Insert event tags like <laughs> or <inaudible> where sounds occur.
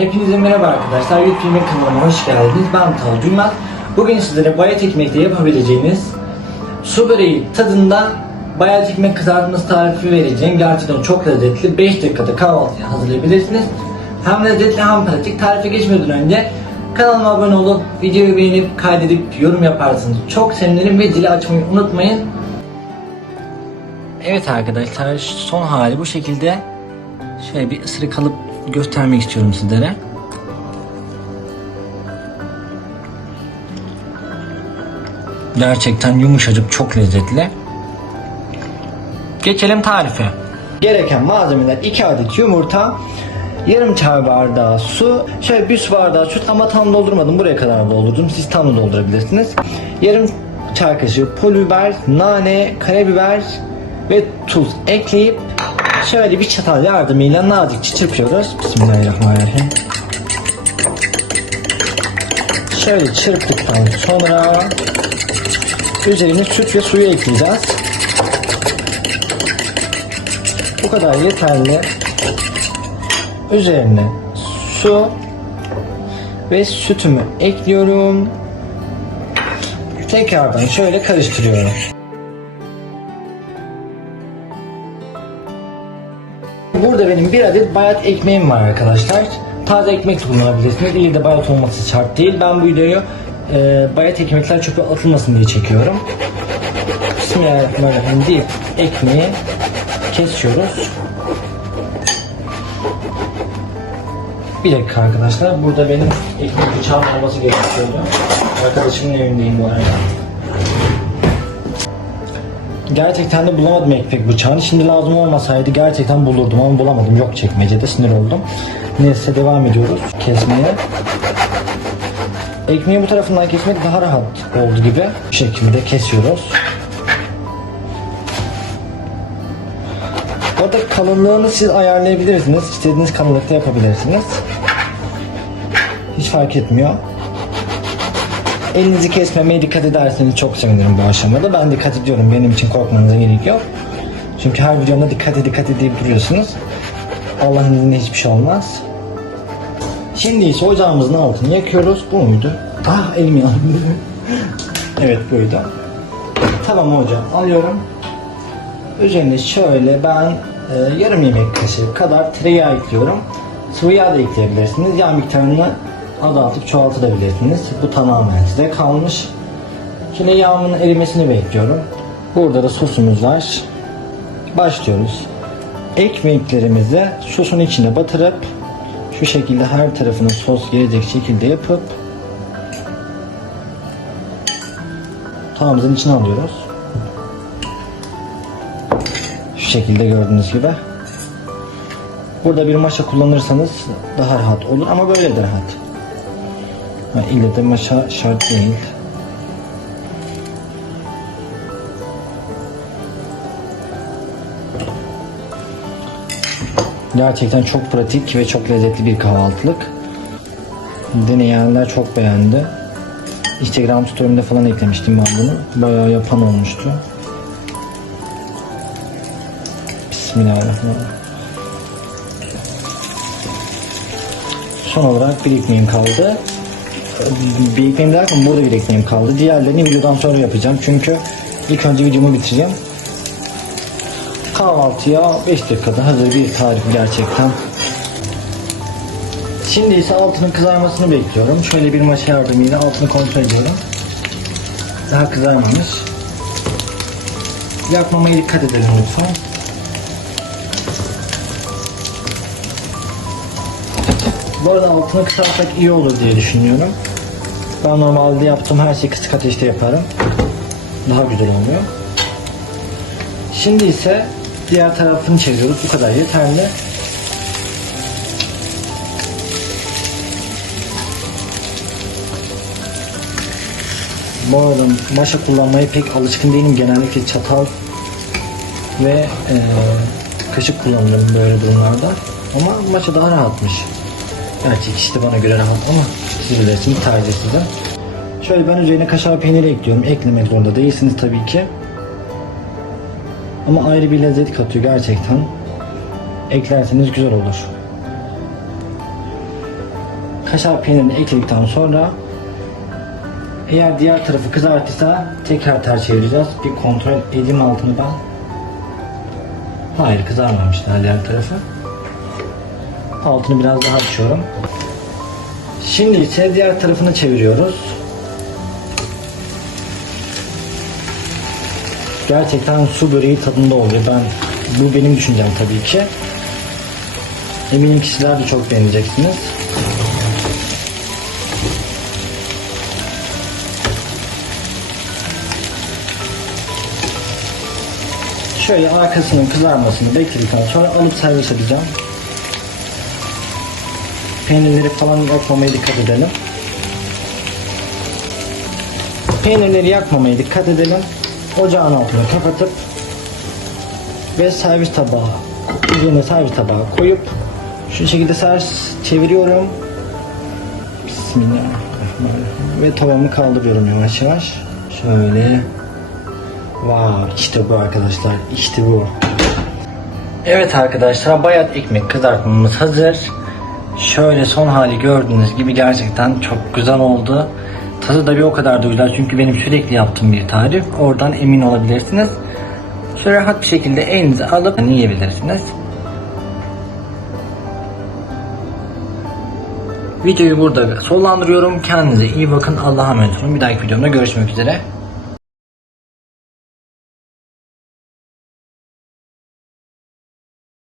Hepinize merhaba arkadaşlar. YouTube'un kanalıma hoş geldiniz. Ben Tal Cumhur. Bugün sizlere bayat ekmekte yapabileceğiniz su böreği tadında bayat ekmek kızartması tarifi vereceğim. Gerçekten çok lezzetli. 5 dakikada kahvaltıya hazırlayabilirsiniz. Hem lezzetli hem pratik. Tarife geçmeden önce kanalıma abone olup videoyu beğenip kaydedip yorum yaparsanız çok sevinirim ve zili açmayı unutmayın. Evet arkadaşlar son hali bu şekilde. Şöyle bir ısırık alıp göstermek istiyorum sizlere. Gerçekten yumuşacık, çok lezzetli. Geçelim tarife. Gereken malzemeler 2 adet yumurta, yarım çay bardağı su, şöyle bir su bardağı süt ama tam doldurmadım. Buraya kadar doldurdum. Siz tam da doldurabilirsiniz. Yarım çay kaşığı pul biber, nane, karabiber ve tuz ekleyip şöyle bir çatal yardımıyla nazikçe çırpıyoruz. Bismillahirrahmanirrahim. Şöyle çırptıktan sonra üzerine süt ve suyu ekleyeceğiz. Bu kadar yeterli. Üzerine su ve sütümü ekliyorum. Tekrardan şöyle karıştırıyorum. Burada benim bir adet bayat ekmeğim var arkadaşlar. Taze ekmek de kullanabilirsiniz. İyi de bayat olması şart değil. Ben bu videoyu e, bayat ekmekler çöpe atılmasın diye çekiyorum. Bismillahirrahmanirrahim deyip ekmeği kesiyoruz. Bir dakika arkadaşlar. Burada benim ekmek bıçağım olması gerekiyordu. Arkadaşımın evindeyim bu arada. Gerçekten de bulamadım ekmek bıçağını. Şimdi lazım olmasaydı gerçekten bulurdum ama bulamadım. Yok çekmecede sinir oldum. Neyse devam ediyoruz kesmeye. Ekmeği bu tarafından kesmek daha rahat oldu gibi. Bu şekilde kesiyoruz. Orada kalınlığını siz ayarlayabilirsiniz. İstediğiniz kalınlıkta yapabilirsiniz. Hiç fark etmiyor. Elinizi kesmemeye dikkat ederseniz çok sevinirim bu aşamada. Ben dikkat ediyorum. Benim için korkmanıza gerek yok. Çünkü her videomda dikkat dikkat et deyip duruyorsunuz. Allah'ın izniyle hiçbir şey olmaz. Şimdi ise ocağımızın altını yakıyoruz. Bu muydu? Ah elim yandı. <laughs> evet buydu. Tamam hocam alıyorum. Üzerine şöyle ben e, yarım yemek kaşığı kadar tereyağı ekliyorum. Sıvı yağ da ekleyebilirsiniz. Yağ miktarını azaltıp çoğaltabilirsiniz. Bu tamamen size kalmış. Şimdi yağımın erimesini bekliyorum. Burada da sosumuz var. Başlıyoruz. Ekmeklerimizi sosun içine batırıp şu şekilde her tarafına sos gelecek şekilde yapıp tavamızın içine alıyoruz. Şu şekilde gördüğünüz gibi. Burada bir maşa kullanırsanız daha rahat olur ama böyle de rahat. Ha, ille de maşa şart değil. Gerçekten çok pratik ve çok lezzetli bir kahvaltılık. Deneyenler çok beğendi. Instagram story'imde falan eklemiştim ben bunu. Bayağı yapan olmuştu. Bismillahirrahmanirrahim. Son olarak bir ekmeğim kaldı. Bir ekmeğim derken burada bir ekmeğim kaldı. Diğerlerini videodan sonra yapacağım. Çünkü ilk önce videomu bitireceğim. Kahvaltıya 5 dakikada hazır bir tarif gerçekten. Şimdi ise altının kızarmasını bekliyorum. Şöyle bir maşa yardımıyla altını kontrol ediyorum. Daha kızarmamış. Yakmamaya dikkat edelim lütfen. Bu arada altını kısarsak iyi olur diye düşünüyorum. Ben normalde yaptığım her şeyi kısık ateşte yaparım. Daha güzel oluyor. Şimdi ise diğer tarafını çeviriyoruz. Bu kadar yeterli. Bu arada maşa kullanmayı pek alışkın değilim. Genellikle çatal ve e, kaşık kullanırım böyle durumlarda. Ama maşa daha rahatmış. İkisi de bana göre rahat ama siz bilirsiniz tercih size. Şöyle ben üzerine kaşar peyniri ekliyorum. Eklemek zorunda değilsiniz tabii ki. Ama ayrı bir lezzet katıyor gerçekten. Eklerseniz güzel olur. kaşar peynirini ekledikten sonra eğer diğer tarafı kızartıysa tekrar ters çevireceğiz. Bir kontrol edeyim altını ben. Hayır kızarmamış daha diğer tarafı. Altını biraz daha açıyorum. Şimdi ise diğer tarafını çeviriyoruz. Gerçekten su böreği tadında oluyor. Ben bu benim düşüncem tabii ki. Eminim ki sizler de çok beğeneceksiniz. Şöyle arkasının kızarmasını bekledikten sonra alıp servis edeceğim. Peynirleri falan yakmamaya dikkat edelim. Peynirleri yakmamaya dikkat edelim. Ocağın altını kapatıp ve servis tabağı üzerine servis tabağı koyup şu şekilde servis çeviriyorum. Bismillahirrahmanirrahim. Ve tavamı kaldırıyorum yavaş yavaş. Şöyle. Wow, işte bu arkadaşlar. işte bu. Evet arkadaşlar bayat ekmek kızartmamız hazır. Şöyle son hali gördüğünüz gibi gerçekten çok güzel oldu. Tadı da bir o kadar da güzel çünkü benim sürekli yaptığım bir tarif. Oradan emin olabilirsiniz. Şöyle rahat bir şekilde elinize alıp yiyebilirsiniz. Videoyu burada sonlandırıyorum. Kendinize iyi bakın. Allah'a emanet olun. Bir dahaki videomda görüşmek üzere.